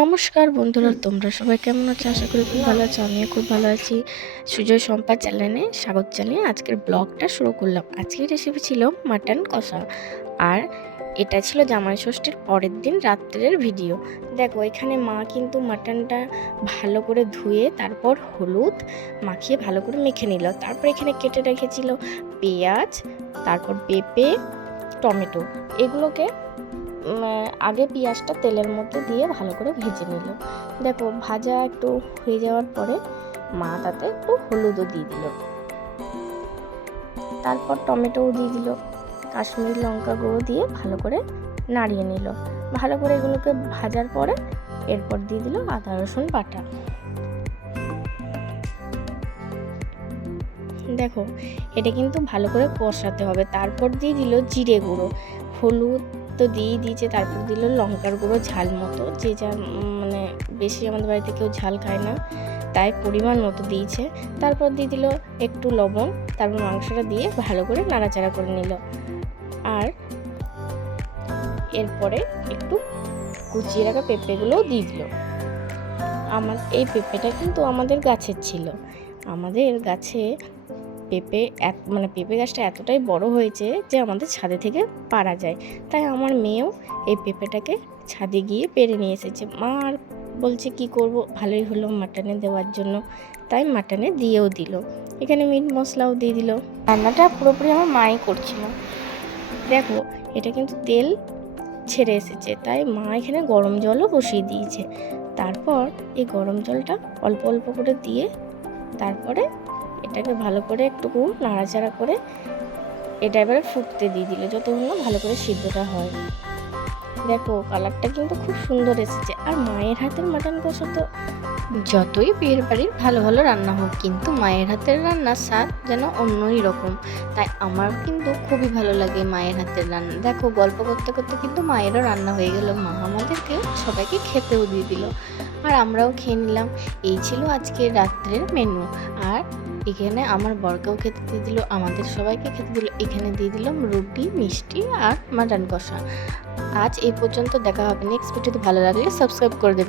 নমস্কার বন্ধুরা, তোমরা সবাই কেমন আছো? আশা করি খুব ভালো আছো, আমিও খুব ভালো আছি। সুজয় সম্পা চ্যানেলে স্বাগত জানিয়ে আজকের ব্লগটা শুরু করলাম। আজকের রেসিপি ছিল মাটন কষা। আর এটা ছিল জামাই ষষ্ঠীর পরের দিন রাত্রের ভিডিও দেখো, এখানে মা কিন্তু মাটনটা ভালো করে ধুয়ে, তারপর হলুদ মাখিয়ে ভালো করে মেখে নিল। তারপর এখানে কেটে রেখেছিল পেঁয়াজ, তারপর পেঁপে, টমেটো। এগুলোকে আগে পেঁয়াজটা তেলের মধ্যে দিয়ে ভালো করে ভেজে নিল। দেখো, ভাজা একটু হয়ে যাওয়ার পরে মা তাতে একটু হলুদও দিয়ে দিল। তারপর টমেটোও দিয়ে দিল। কাশ্মীরি লঙ্কা গুঁড়ো দিয়ে ভালো করে নাড়িয়ে নিল। ভালো করে এগুলোকে ভাজার পরে এরপর দিয়ে দিল আদা, রসুন, বাটা। দেখো, এটা কিন্তু ভালো করে কষাতে হবে। তারপর দিয়ে দিল জিরে গুঁড়ো। হলুদ তো দিয়েই দিয়েছে, তারপর দিল লঙ্কার গুঁড়ো ঝাল মতো, যে যা মানে বেশি আমাদের বাড়িতে কেউ ঝাল খায় না, তাই পরিমাণ মতো দিয়েছে। তারপর দিয়ে দিল একটু লবণ, তারপর মাংসটা দিয়ে ভালো করে নাড়াচাড়া করে নিল। আর এরপরে একটু কুচিয়ে রাখা পেঁপেগুলোও দিয়ে দিল। আমার, এই পেঁপেটা কিন্তু আমাদের গাছের ছিল। আমাদের গাছে পেঁপে এত মানে পেঁপে গাছটা এতটাই বড় হয়েছে যে আমাদের ছাদে থেকে পারা যায়। তাই আমার মেয়েও এই পেঁপেটাকে ছাদে গিয়ে পেরে নিয়ে এসেছে। মা আর বলছে, কি করব? ভালোই হলো মাটনে দেওয়ার জন্য। তাই মাটনে দিয়েও দিল। এখানে মিট মশলাও দিয়ে দিল। রান্নাটা পুরোপুরি আমার মাই করছিল। দেখো, এটা কিন্তু তেল ছেড়ে এসেছে। তাই মা এখানে গরম জলও বসিয়ে দিয়েছে। তারপর এই গরম জলটা অল্প অল্প করে দিয়ে তারপরে এটাকে ভালো করে একটুকু নাড়াচাড়া করে এটা এবারে ফুটতে দিয়ে দিল, যতক্ষণ ভালো করে সিদ্ধটা হয়। দেখো, কালারটা কিন্তু খুব সুন্দর এসেছে। আর মায়ের হাতের মাটন কষা তো যতই বিয়ের বাড়ির ভালো ভালো রান্না হোক, কিন্তু মায়ের হাতের রান্নার স্বাদ যেন অন্যই রকম। তাই আমার কিন্তু খুবই ভালো লাগে মায়ের হাতের রান্না। দেখো, গল্প করতে করতে কিন্তু মায়েরও রান্না হয়ে গেল। মা আমাদেরকে সবাইকে খেতেও দিয়ে দিল। আর আমরাও খেয়ে নিলাম। এই ছিল আজকের রাত্রের মেনু আর এখানে আমার বরকেও খেতে দিয়ে দিল, আমাদের সবাইকে খেতে দিল। এখানে দিয়ে দিলাম রুটি, মিষ্টি আর মাটন কষা। আজ এই পর্যন্ত দেখা হবে নেক্সট ভিডিওতে ভালো লাগলে সাবস্ক্রাইব করে দেবে